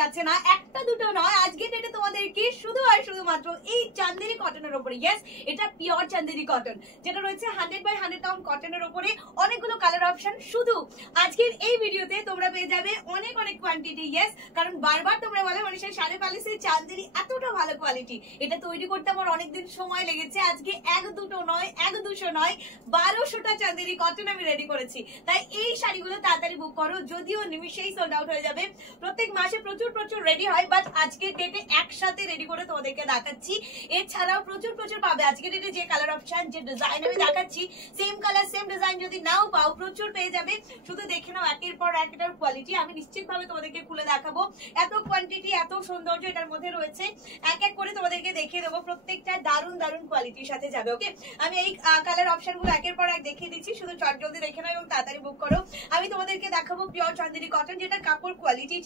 যাচ্ছে না, একটা দুটো নয়, আজকে ডেটে তোমাদেরকে শুধু আর শুধুমাত্র এই চান্দেরি কটনের উপরে, ইয়েস এটা পিওর চান্দেরি কটন, যেটা রয়েছে 100/100 কাউন্ট কটনের উপরে, অনেকগুলো কালার অপশন। শুধু আজকের এই ভিডিওতে তোমরা পেয়ে যাবে অনেক অনেক কোয়ান্টিটি, ইয়েস কারণ বারবার তোমরা বলে মানুষের শাড়ি পালিশের চান্দেরি এতটা ভালো কোয়ালিটি, এটা তৈরি করতে আমার অনেকদিন সময় লেগেছে। আজকে এক দুটো নয়, এক দুশো নয়, 1200টা চান্দেরি কটন আমি রেডি করেছি। তাই এই শাড়িগুলো তাড়াতাড়ি বুক করো, যদিও নিমিশেই সোল্ড আউট হয়ে যাবে। প্রত্যেক মাসে প্রচুর প্রচুর রেডি হয়, বাট আজকের ডেটে একসাথে রেডি করে তোমাদেরকে দেখাচ্ছি। এছাড়াও প্রচুর প্রচুর পাবে আজকের ডেটে যে কালার অপশন, যে ডিজাইন আমি দেখাচ্ছি, সেম কালার সেম ডিজাইন যদি নাও পাও প্রচুর পেয়ে যাবে। শুধু দেখে নাও একের পর এক এটার কোয়ালিটি, আমি নিশ্চিত ভাবে তোমাদেরকে খুলে দেখাবো। এত কোয়ান্টিটি, এত সৌন্দর্য এটার মধ্যে রয়েছে, এক এক করে তোমাদেরকে দেখিয়ে দেবো। প্রত্যেকটা দারুণ দারুণ কোয়ালিটির সাথে যাবে। ওকে, আমি এই কালার অপশন গুলো একের পর এক দেখিয়ে দিচ্ছি, শুধু চট জলদি দেখে নাও এবং তাড়াতাড়ি বুক করো। আমি তোমাদেরকে দেখাবো পিওর চান্দেরি কটন, যেটা কাপড় কোয়ালিটি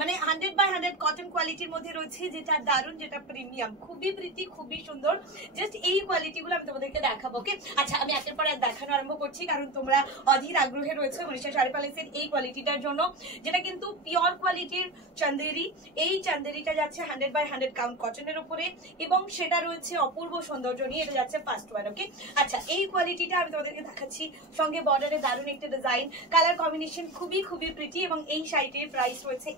মানে 100/100 কটন কোয়ালিটির মধ্যে রয়েছে, যেটা দারুণ, যেটা প্রিমিয়াম, খুবই প্রীতি, খুবই সুন্দর। জাস্ট এই কোয়ালিটি গুলো আমি তোমাদেরকে দেখাবো। ওকে, আচ্ছা আমি একের পর এক দেখানো আরম্ভ করছি, কারণ তোমরা অধীর আগ্রহে রয়েছে মনীষা শাড়ি প্যালেসের এই কোয়ালিটিটার জন্য, যেটা কিন্তু পিওর কোয়ালিটির চান্দেরি। এই চান্দেরিটা যাচ্ছে 100/100 কাউন্ট কটনের উপরে এবং সেটা রয়েছে অপূর্ব সৌন্দর্য নিয়ে, এটা যাচ্ছে ফার্স্ট ওয়ান। ওকে, আচ্ছা এই কোয়ালিটিটা আমি তোমাদেরকে দেখাচ্ছি, সঙ্গে বর্ডারে দারুণ একটা ডিজাইন, কালার কম্বিনেশন খুবই খুবই প্রিটি, এবং এই শাড়িটির প্রাইস রয়েছে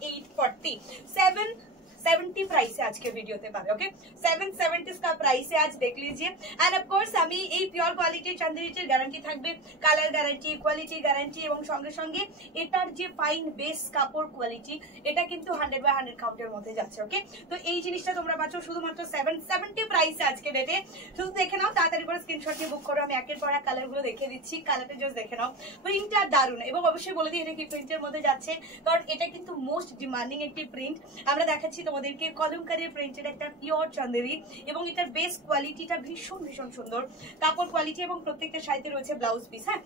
770 प्राइस है आज के वीडियो ते पारे। ओके, 770 का प्राइस है आज, देख लीजिए। एंड ऑफ कोर्स আমি এই পিওর কোয়ালিটির চান্দেরিটির গ্যারান্টি থাকবে, কালার গ্যারান্টি, কোয়ালিটি গ্যারান্টি, এবং সঙ্গে সঙ্গে এটার যে ফাইন বেস কাপড় কোয়ালিটি, এটা কিন্তু 100/100 কাউন্টের মধ্যে যাচ্ছে। ওকে, তো এই জিনিসটা তোমরা পাচ্ছ শুধুমাত্র 770 প্রাইসে আজকে ডেটে। শুধু দেখে নাও, তাড়াতাড়ি করে স্ক্রিনশট নিয়ে বুক করো। আমি একের পর এক কালার গুলো দেখিয়ে দিচ্ছি, কালারটা জাস্ট দেখে নাও, প্রিন্টটা দারুণ। এবং অবশ্যই বলে দিই এটা কি প্রিন্টের মধ্যে যাচ্ছে, কারণ এটা কিন্তু মোস্ট ডিমান্ডিং একটি প্রিন্ট। আমরা দেখাচ্ছি তোমাদেরকে কলমকারী প্রিন্টের একটা পিওর চান্দেরি, এবং এটার বেস কোয়ালিটিটা ভীষণ ভীষণ সুন্দর কাপড় কোয়ালিটি, এবং প্রত্যেকটা শাড়িতে রয়েছে ব্লাউজ পিস। হ্যাঁ,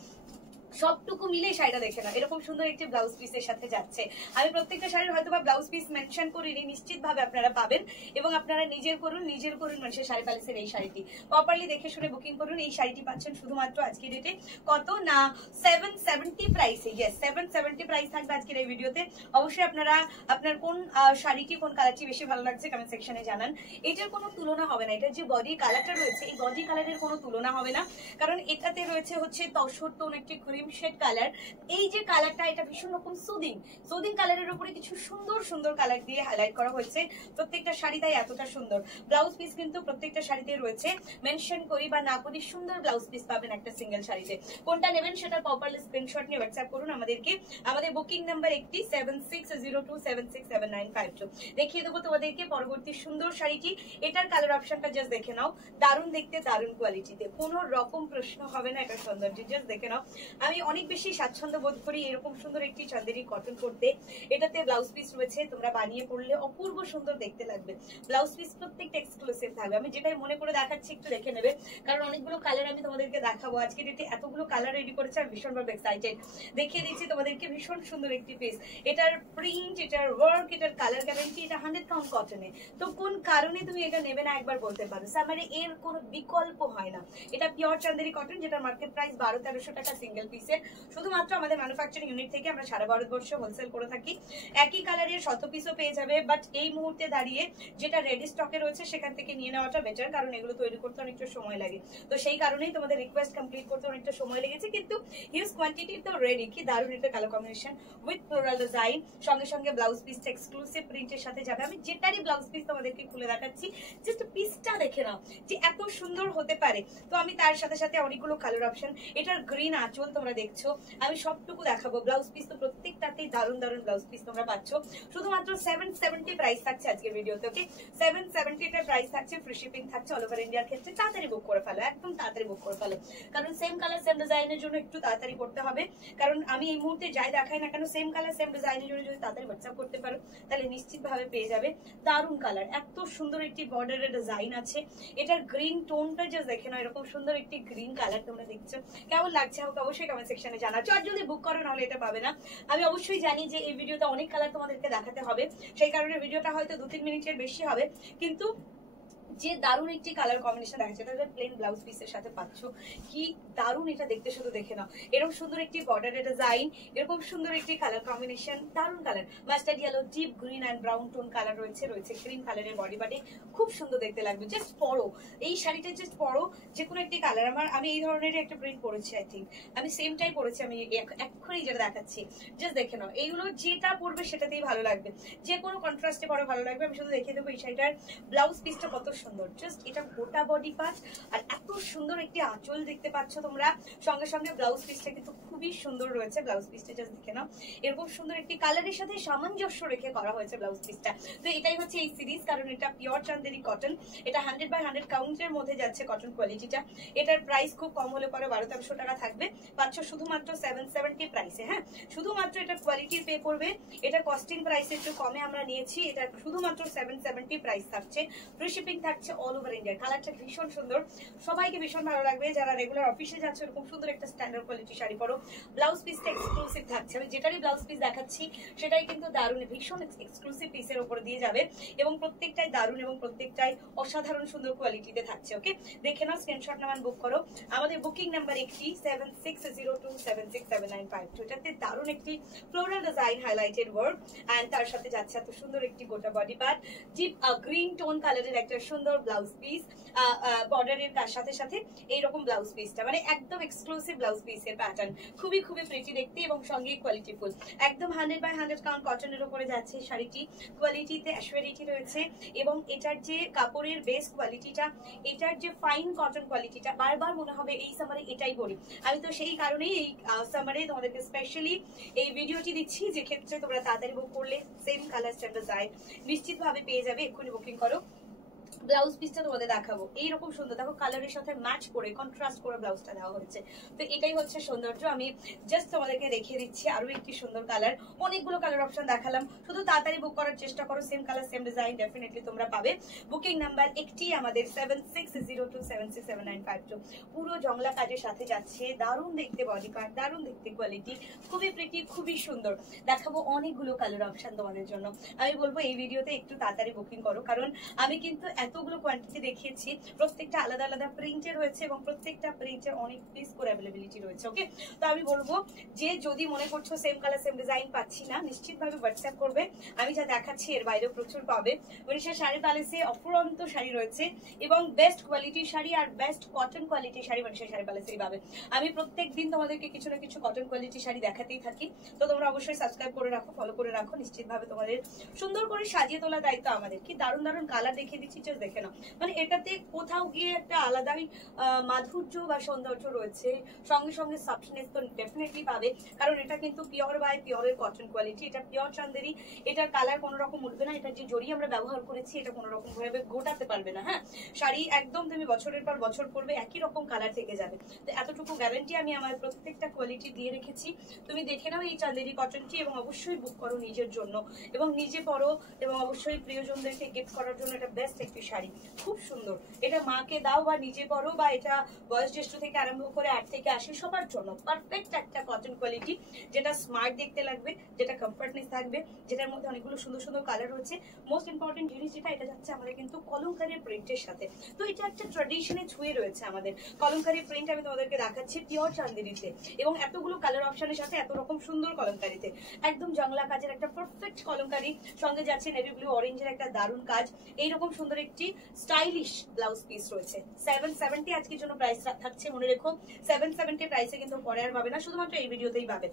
সবটুকু মিলে শাড়িটা দেখে না, এরকম সুন্দর একটি ব্লাউজ পিসের সাথে যাচ্ছে। আমি প্রত্যেকটা শাড়ির হয়তো বা ব্লাউজ পিস মেনশন করিনি, নিশ্চিত ভাবে আপনারা পাবেন, এবং আপনারা নিজের করুন মানুষের শাড়ি প্যালেসের এই শাড়িটি প্রপারলি দেখে শুনে বুকিং করুন। এই শাড়িটি পাচ্ছেন শুধুমাত্র আজকে ডেটে কত না 770 প্রাইসে। ইয়েস, 770 প্রাইস থাকবে আজকের এই ভিডিওতে। অবশ্যই আপনারা আপনার কোন শাড়িটি, কোন কালারটি বেশি ভালো লাগছে কমেন্ট সেকশনে জানান। এটার কোনো তুলনা হবে না, এটার যে বডি কালারটা রয়েছে, এই বডি কালারের কোনো তুলনা হবে না, কারণ এটাতে রয়েছে হচ্ছে তসর টোন একটি শেড কালার। এই যে কালারটা, এটা ভীষণ রকম সুদিং কালারের উপরে কিছু সুন্দর সুন্দর কালার দিয়ে হাইলাইট করা হয়েছে প্রত্যেকটা শাড়ি, তাই এতটা সুন্দর। ব্লাউজ পিস কিন্তু প্রত্যেকটা শাড়িতে রয়েছে, মেনশন করি বা না করি সুন্দর ব্লাউজ পিস পাবেন একটা সিঙ্গেল শাড়িতে। কোনটা নেবেন সেটা প্রপারলি স্ক্রিনশট নিয়ে হোয়াটসঅ্যাপ করুন আমাদেরকে। আমাদের বুকিং নাম্বার একটি 7602767952। দেখিয়ে দেবো তোমাদেরকে পরবর্তী সুন্দর শাড়িটি। এটার কালার অপশনটা জাস্ট দেখে নাও, দারুণ দেখতে, দারুণ কোয়ালিটিতে, কোনো রকম প্রশ্ন হবে না এটার সৌন্দর্য, জাস্ট দেখে নাও। আমি অনেক বেশি স্বাচ্ছন্দ্য বোধ করি এরকম সুন্দর একটি চান্দেরি কটন করতে। এটাতে ব্লাউজ পিস রয়েছে, তোমরা বানিয়ে পড়লে অপূর্ব সুন্দর দেখতে লাগবে। ব্লাউজ পিস প্রত্যেকটা এক্সক্লুসিভ থাকবে। আমি যেটাই মনে করে দেখাচ্ছি একটু দেখে নেবে, কারণ অনেকগুলো কালার আমি তোমাদেরকে দেখাবো আজকে ডেটে। এতগুলো কালার রেডি করেছে, আমি ভীষণভাবে এক্সাইটেড। দেখিয়ে দিচ্ছি তোমাদেরকে ভীষণ সুন্দর একটি পিস, এটার প্রিন্ট, এটার ওয়ার্ক, এটার কালার গ্যারান্টি, এটা 100 কাউন্ট কটনে। তো কোন কারণে তুমি এটা নেবে না একবার বলতে পারো, সামারে এর কোনো বিকল্প হয় না। এটা পিওর চান্দেরি কটন, যেটা মার্কেট প্রাইস 1200-1300 টাকা সিঙ্গেল পিসের। শুধুমাত্র আমাদের ম্যানুফ্যাকচারিং ইউনিট থেকে আমরা সারা ভারতবর্ষে হোলসেল করে থাকি। একই কালারের শত পিসও পেয়ে যাবে, বাট এই মুহূর্তে দাঁড়িয়ে যেটা রেডি স্টকে রয়েছে সেখান থেকে নিয়ে নেওয়াটা বেটার, কারণ এগুলো তৈরি করতে অনেকটা সময় লাগে। তো সেই কারণেই তোমাদের রিকোয়েস্ট কমপ্লিট করতে অনেকটা সময় লেগেছে, কিন্তু হিউজ কোয়ান্টিটি তো রেডি। কি দারুণ একটা colour combination with floral design, সঙ্গে সঙ্গে ব্লাউজ পিসটা এক্সক্লুসিভ প্রিন্টের সাথে যাবে। আমি যেটারই ব্লাউজ পিস তোমাদেরকে খুলে দেখাচ্ছি, জাস্ট পিসটা দেখে নাও যে এত সুন্দর হতে পারে। তো আমি তার সাথে সাথে অনেকগুলো কালার অপশন, এটার গ্রিন আঁচল তোমরা দেখছো, আমি সবটুকু দেখাবো। ব্লাউজ পিস তো প্রত্যেকটাতেই দারুণ দারুণ ব্লাউজ পিস তোমরা পাচ্ছ। শুধুমাত্র 770 প্রাইস থাকছে আজকের ভিডিওতে। ওকে, 770 এর প্রাইস থাকছে, ফ্রি শিপিং থাকছে অল ওভার ইন্ডিয়ার ক্ষেত্রে। তাড়াতাড়ি বুক করে ফেলো, একদম তাড়াতাড়ি বুক করে ফেলো, কারণ সেম কালার সেম ডিজাইনের জন্য একটু তাড়াতাড়ি করতে হবে। কারণ আমি এই মুহূর্তে যাই দেখাই না কেন, সেম কালার সেম ডিজাইনের জন্য যদি তাড়াতাড়ি হোয়াটসঅ্যাপ করতে পারো তাহলে নিশ্চিত ভাবে পেয়ে যাবে। দারুণ কালার, এত সুন্দর একটি বর্ডারের ডিজাইন আছে। এটার গ্রিন টোনটা জাস্ট দেখে নাও, এরকম সুন্দর একটি গ্রিন কালার তোমরা দেখছো, কেমন লাগছে আমাকে অবশ্যই কমেন্ট সেকশনে জানাও। চট জলদি বুক করো, নাহলে এটা পাবে না। আমি অবশ্যই জানি যে এই ভিডিওতে অনেক কালার তোমাদেরকে দেখাতে হবে, সেই কারণে ভিডিওটা হয়তো 2-3 মিনিটের বেশি হবে, কিন্তু যে দারুণ একটি কালার কম্বিনেশন দেখাচ্ছে, এটা প্লেন ব্লাউজ পিসের সাথে পাচ্ছ, কি দারুণ এটা দেখতে, শুধু দেখে নাও। এরকম সুন্দর একটি বর্ডারের ডিজাইন, এরকম সুন্দর একটি কালার কম্বিনেশন, দারুণ colour, mustard yellow, deep green and brown tone colour রয়েছে, রয়েছে ক্রিম কালারের বডি বাটে, খুব সুন্দর দেখতে লাগবে। জাস্ট পরো এই শাড়িটা, জাস্ট পরো যে কোনো একটি কালার। আমি এই ধরনের একটা প্রিন্ট পরেছি, আই থিঙ্ক আমি সেমটাই পরেছি, আমি এক্ষুনি যেটা দেখাচ্ছি, জাস্ট দেখে নাও। এইগুলো যেটা পরবে সেটাতেই ভালো লাগবে, যে কোনো কন্ট্রাস্টে পরে ভালো লাগবে। আমি শুধু দেখিয়ে দেবো এই শাড়িটার ব্লাউজ পিসটা কত সুন্দর, জাস্ট এটা গোটা বডি পার্ট আর এত সুন্দর একটি আঁচল দেখতে পাচ্ছ তোমরা, সঙ্গে সঙ্গে ব্লাউজ পিসটা কিন্তু খুবই সুন্দর রয়েছে। ব্লাউজ পিসটা জাস্ট দেখে নাও, এরকম সুন্দর একটি কালারের সাথে সামঞ্জস্য রেখে করা হয়েছে ব্লাউজ পিসটা। তো এটাই হচ্ছে এই সিরিজ, কারণ এটা পিওর চান্দেরি কটন, এটা 100/100 কাউন্টের মধ্যে যাচ্ছে কটন কোয়ালিটিটা। এটার প্রাইস খুব কম হলে পরে 1200 টাকা থাকবে, পাচ্ছ শুধুমাত্র 770 প্রাইসে। হ্যাঁ, শুধুমাত্র এটা কোয়ালিটির পে করবে, এটা কস্টিং প্রাইস একটু কমে আমরা নিয়েছি, এটা শুধুমাত্র 770 প্রাইস থাকছে, ফ্রি শিপিং থাকছে অল ওভার ইন্ডিয়া। কালারটা ভীষণ সুন্দর, সবাইকে ভীষণ ভালো লাগবে। যারা রেগুলার অফিসে যাচ্ছে এরকম সুন্দর একটা স্ট্যান্ডার্ড কোয়ালিটি শাড়ি পরো, ব্লাউজ পিসটা এক্সক্লুসিভ থাকছে। আমি যেটারই ব্লাউজ পিস দেখাচ্ছি সেটাই কিন্তু দারুণ, ভীষণ এক্সক্লুসিভ পিসের উপরে দিয়ে যাবে এবং প্রত্যেকটাই দারুণ এবং প্রত্যেকটাই অসাধারণ সুন্দর কোয়ালিটিতে থাকছে। ওকে, দেখে নাও, স্ক্রিনশট নামান বুক করো। আমাদের বুকিং নাম্বার একটি 7602767952। এটাতে দারুণ একটি floral design, highlighted work and তার সাথে যাচ্ছে এত সুন্দর একটি গোটা body part, deep green tone কালারের একটা সুন্দর ব্লাউজ পিস, বর্ডারের সাথে সাথে এইরকম ব্লাউজ পিসটা, মানে একদম এক্সক্লুসিভ ব্লাউজ পিসের প্যাটার্ন, খুবই খুবই প্রিটি দেখতে এবং সঙ্গে কোয়ালিটি ফুল, একদম 100/100 কাউন্ট কটনের উপরে যাচ্ছে শাড়িটি। কোয়ালিটিতে অ্যাসুয়ারিটি রয়েছে এবং এটার যে কাপড়ের বেস কোয়ালিটিটা, এটার যে ফাইন কটন কোয়ালিটিটা, বারবার মনে হবে এই সামারে এটাই পরি। আমি তো সেই কারণেই এই সামারে তোমাদেরকে স্পেশালি এই ভিডিওটি দিচ্ছি, যে ক্ষেত্রে তোমরা তাড়াতাড়ি বুক করলে সেম কালার স্টাইল ডিজাইন নিশ্চিতভাবে পেয়ে যাবে। এক্ষুনি বুকিং করো। ব্লাউজ পিসটা তোমাদের দেখাবো, এইরকম সুন্দর, দেখো কালারের সাথে ম্যাচ করে কন্ট্রাস্ট করে ব্লাউজটা দেওয়া হয়েছে। তো এটাই হচ্ছে সৌন্দর্য। আমি জাস্ট তোমাদেরকে দেখিয়ে দিচ্ছি আরো একটি সুন্দর কালার, অনেকগুলো কালার অপশন দেখালাম, শুধু তাড়াতাড়ি বুক করার চেষ্টা করো, same colour same design definitely তোমরা পাবে। বুকিং নাম্বার একটি আমাদের 7602767952। পুরো জংলা কাজের সাথে যাচ্ছে, দারুণ দেখতে বডি পার্ট, দারুণ দেখতে কোয়ালিটি, খুবই প্রিটি, খুবই সুন্দর। দেখাবো অনেকগুলো কালার অপশন তোমাদের জন্য। আমি বলবো এই ভিডিওতে একটু তাড়াতাড়ি বুকিং করো, কারণ আমি কিন্তু এতগুলো কোয়ান্টিটি দেখিয়েছি, প্রত্যেকটা আলাদা আলাদা প্রিন্টের রয়েছে এবং প্রত্যেকটা প্রিন্টের অনেক পিস করে অ্যাভেলেবিলিটি রয়েছে। ওকে, তো আমি বলবো যে যদি মনে করছো সেম কালার সেম ডিজাইন পাচ্ছি না, নিশ্চিতভাবে হোয়াটসঅ্যাপ করবে, আমি যা দেখাচ্ছি এর বাইরেও প্রচুর পাবে। মনীষা শাড়ি প্যালেসে অফুরন্ত শাড়ি রয়েছে এবং বেস্ট কোয়ালিটির শাড়ি আর বেস্ট কটন কোয়ালিটির শাড়ি মনীষা শাড়ি প্যালেসেই পাবে। আমি প্রত্যেক দিন তোমাদেরকে কিছু না কিছু কটন কোয়ালিটির শাড়ি দেখাতেই থাকি, তো তোমরা অবশ্যই সাবস্ক্রাইব করে রাখো, ফলো করে রাখো, নিশ্চিতভাবে তোমাদের সুন্দর করে সাজিয়ে তোলা দায়িত্ব আমাদের। কি দারুণ দারুণ কালার দেখিয়ে দিচ্ছি, জাস্ট দেখে নাও, মানে এটাতে কোথাও গিয়ে একটা আলাদাই মাধুর্য বা সৌন্দর্য রয়েছে, সঙ্গে সঙ্গে সফটনেস তো ডেফিনেটলি পাবে, কারণ এটা কিন্তু পিওর বাই পিওরের কটন কোয়ালিটি, এটা পিওর চান্দেরি, এটার কালার কোনো রকম উঠবে না, এটা যে জড়ি আমরা ব্যবহার করেছি এটা কোনো রকম ভাবে গোটাতে পারবে না। হ্যাঁ, শাড়ি একদম তুমি বছরের পর বছর পরবে, একই রকম কালার থেকে যাবে, তো এতটুকু গ্যারান্টি আমি আমার প্রত্যেকটা কোয়ালিটি দিয়ে রেখেছি। তুমি দেখে নাও এই চান্দেরি কটনটি এবং অবশ্যই বুক করো নিজের জন্য এবং নিজে পরো এবং অবশ্যই প্রিয়জনদেরকে গিফট করার জন্য এটা বেস্ট একটি শাড়ি, খুব সুন্দর। এটা মাকে দাও বা নিজে পরো, বা এটা বয়োজ্যেষ্ঠ থেকে আরম্ভ করে 8 থেকে 80 সবার জন্য পারফেক্ট একটা কটন কোয়ালিটি, যেটা স্মার্ট দেখতে লাগবে, যেটা কমফর্টনেস থাকবে, যেটার মধ্যে অনেকগুলো সুন্দর সুন্দর কালার রয়েছে। মোস্ট ইম্পর্টেন্ট জিনিস যেটা, এটা যাচ্ছে আমাদের কিন্তু কলমকারীর প্রিন্টের সাথে, তো এটা একটা ট্র্যাডিশনে ছুঁয়ে রয়েছে আমাদের। কলমকারী প্রিন্ট আমি তোমাদেরকে দেখাচ্ছি পিওর চান্দেরিতে এবং এতগুলো কালার অপশনের সাথে এত রকম সুন্দর কলমকারীতে, একদম জংলা কাজের একটা পারফেক্ট কলমকারী, সঙ্গে যাচ্ছে নেভি ব্লু অরেঞ্জের একটা দারুণ কাজ, এইরকম সুন্দর একটি স্টাইলিশ ব্লাউজ পিস রয়েছে। 770 আজকের জন্য প্রাইস থাকছে, মনে রেখো 770 প্রাইসে কিন্তু পরে আর পাবে না, শুধুমাত্র এই ভিডিওতেই পাবে।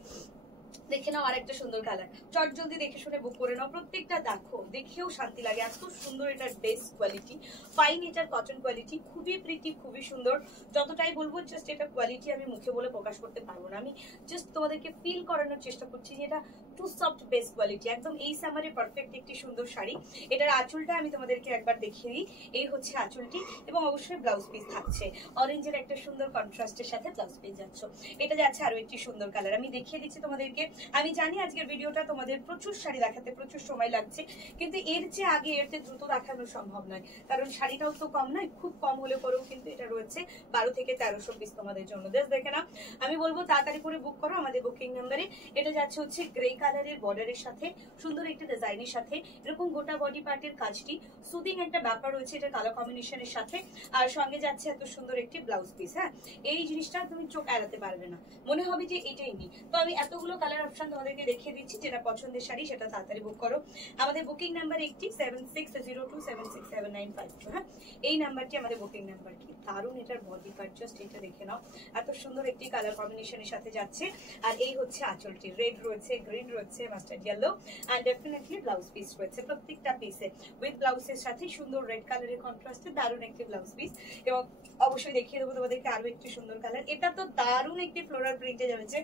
দেখে নাও আরেকটা সুন্দর কালার, চট জলদি দেখে শুনে বুক করে নাও, প্রত্যেকটা দেখো দেখেও শান্তি লাগে, এত সুন্দর এটার বেস্ট কোয়ালিটি, ফাইন এটার কটন কোয়ালিটি, খুবই প্রিটি, খুবই সুন্দর। যতটাই বলবো জাস্ট এটা কোয়ালিটি আমি মুখে বলে প্রকাশ করতে পারবো না, আমি জাস্ট তোমাদেরকে ফিল করানোর চেষ্টা করছি যে এটা টু সফট বেস্ট কোয়ালিটি, একদম এই সামারে পারফেক্ট একটি সুন্দর শাড়ি। এটার আঁচলটা আমি তোমাদেরকে একবার দেখিয়ে দিই, এই হচ্ছে আঁচলটি এবং অবশ্যই ব্লাউজ পিস থাকছে অরেঞ্জের একটা সুন্দর কন্ট্রাস্টের সাথে ব্লাউজ পিস যাচ্ছে। এটা যাচ্ছে আরো একটি সুন্দর কালার, আমি দেখিয়ে দিচ্ছি তোমাদেরকে আমি জানি আজকের ভিডিওটা তোমাদের প্রচুর শাড়ি দেখাতে প্রচুর সময় লাগছে, কিন্তু এর চেয়ে আগে এর চেয়ে দ্রুত দেখানো সম্ভব নয়, কারণ শাড়িটাও তো কম নয়, খুব কম হলে পরেও কিন্তু এটা রয়েছে 12 থেকে 1300 পিস তোমাদের জন্য। জাস্ট দেখে না, আমি বলবো তাড়াতাড়ি করে বুক করো আমাদের বুকিং নাম্বারে। এটা যাচ্ছে হচ্ছে গ্রে কালারের বর্ডারের সাথে, সুন্দর একটা ডিজাইনের সাথে, এরকম গোটা বডি পার্টের কাজটি সুদিং একটা ব্যাপার রয়েছে এটা কালার কম্বিনেশনের সাথে, আর সঙ্গে যাচ্ছে এত সুন্দর একটি ব্লাউজ পিস। হ্যাঁ, এই জিনিসটা তুমি চোখ এড়াতে পারবে না, মনে হবে যে এটাই নেই। তো আমি এতগুলো কালার অপশন তোমাদেরকে দেখিয়ে দিচ্ছি, যেটা পছন্দের শাড়ি সেটা তাড়াতাড়ি বুক করো। আমাদের বুকিং নাম্বার একটি 7602767952। হ্যাঁ, এই নাম্বারটি আমাদের বুকিং নাম্বার। কি দারুণ এটার বডি পার্ট, জাস্ট এটা দেখে নাও, এত সুন্দর একটি কালার কম্বিনেশনের সাথে যাচ্ছে। আর এই হচ্ছে আঁচলটি, রেড রয়েছে, গ্রিন রয়েছে, mustard yellow, and definitely blouse piece রয়েছে প্রত্যেকটা পিসে উইথ ব্লাউজের সাথে সুন্দর রেড কালারের কন্ট্রাস্টে দারুণ একটি ব্লাউজ পিস। এবং অবশ্যই দেখিয়ে দেবো তোমাদেরকে আরো একটি সুন্দর কালার, এটা তো দারুণ একটি ফ্লোরাল প্রিন্টে যাচ্ছে।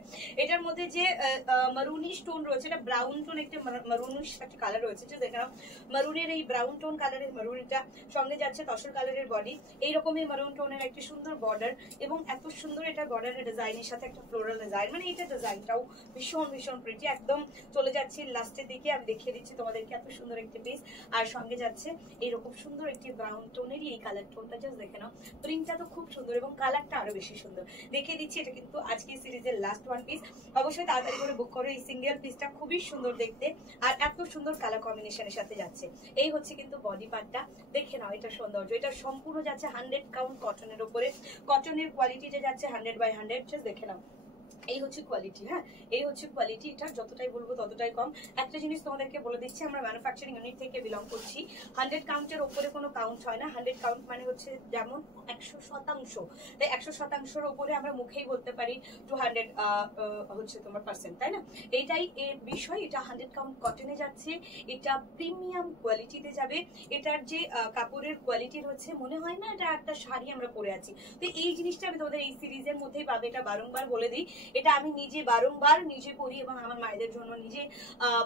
এটার মধ্যে যে মারুনিশ টোন রয়েছে, এটা ব্রাউন টোন একটা মারুনিশ একটা কালার রয়েছে, যে দেখো মারুনের এই ব্রাউন টোন কালারের মারুনটা সঙ্গে যাচ্ছে তসর কালারের বডি, এইরকমই মারুন টোনের একটি সুন্দর বর্ডার, এবং এত সুন্দর এটা বর্ডারের ডিজাইনের সাথে একটা ফ্লোরাল ডিজাইন, মানে এটা ডিজাইনটাও ভীষণ ভীষণ প্রিটি। একদম চলে যাচ্ছি লাস্টের দিকে, আমি দেখিয়ে দিচ্ছি তোমাদেরকে এত সুন্দর একটি পিস, আর সঙ্গে যাচ্ছে এইরকম সুন্দর একটি ব্রাউন টোনেরই এই কালার টোনটা, জাস্ট দেখে নাও, প্রিন্টটা তো খুব সুন্দর এবং কালারটা আরো বেশি সুন্দর। দেখিয়ে দিচ্ছি, এটা কিন্তু আজকে সিরিজের লাস্ট ওয়ান পিস, অবশ্যই তাড়াতাড়ি করে বুক করো। এই সিঙ্গেল পিসটা খুবই সুন্দর দেখতে, আর এত সুন্দর কালার কম্বিনেশনের সাথে যাচ্ছে। এই হচ্ছে কিন্তু বডি পার্টটা, দেখে নাও এটা সৌন্দর্য। এটা সম্পূর্ণ যাচ্ছে 100 কাউন্ট কটনের উপরে, কটনের কোয়ালিটিটা যাচ্ছে 100/100, জাস্ট দেখে নাও। এই হচ্ছে কোয়ালিটি। হ্যাঁ, এই হচ্ছে কোয়ালিটি, এটা যতটাই বলবো ততটাই কম। একটা জিনিস তোমাদেরকে বলে দিচ্ছি, আমরা ম্যানুফ্যাকচারিং ইউনিট থেকে বিলং করছি, 100 কাউন্টের উপরে কোনো কাউন্ট হয় না। 100 কাউন্ট মানে হচ্ছে যেমন 100%, তাই 100%-এর উপরে আমরা মুখেই বলতে পারি 200 হচ্ছে তোমার পার্সেন্ট, তাই না? এইটাই এর বিষয়। এটা 100 কাউন্ট কটনে যাচ্ছে, এটা প্রিমিয়াম কোয়ালিটিতে যাবে। এটার যে কাপড়ের কোয়ালিটি হচ্ছে, মনে হয় না এটা একটা শাড়ি আমরা পরে আছি। তো এই জিনিসটা আমি তোমাদের এই সিরিজের মধ্যেই পাবে, এটা বারংবার বলে দিই। এটা আমি নিজে বারংবার নিজে পরি, এবং আমার মায়েদের জন্য নিজে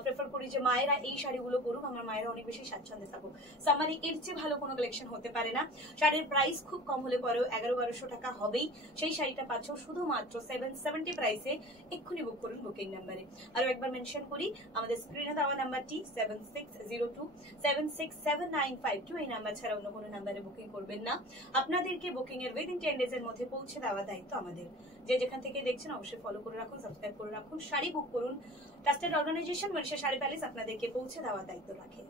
প্রেফার করি যে মায়েরা এই শাড়িগুলো পরুক, আমার মায়েরা অনেক বেশি স্বাচ্ছন্দ্যে থাকুক। সামারি এর চেয়ে ভালো কোনো কালেকশন হতে পারে না। শাড়ির প্রাইস খুব কম হলে পরেও 1100-1200 টাকা হবেই। সেই শাড়িটা পাচ্ছ শুধুমাত্র 770 প্রাইসে। এক্ষুনি বুক করুন বুকিং নাম্বারে। আরো একবার মেনশন করি, আমাদের স্ক্রিনে দেওয়া নাম্বারটি 7602767952। এই নাম্বার ছাড়া অন্য কোনো নাম্বারে বুকিং করবেন না। আপনাদেরকে বুকিং এর উইদিন 10 ডেজ এর মধ্যে পৌঁছে দেওয়া দায়িত্ব আমাদের। যে যেখান থেকে দেখছেন অবশ্যই ফলো করে রাখুন, সাবস্ক্রাইব করে রাখুন, শাড়ি বুক করুন। Trusted organization Manisha sari palace আপনাদেরকে পৌঁছে দেওয়ার দায়িত্ব রাখে।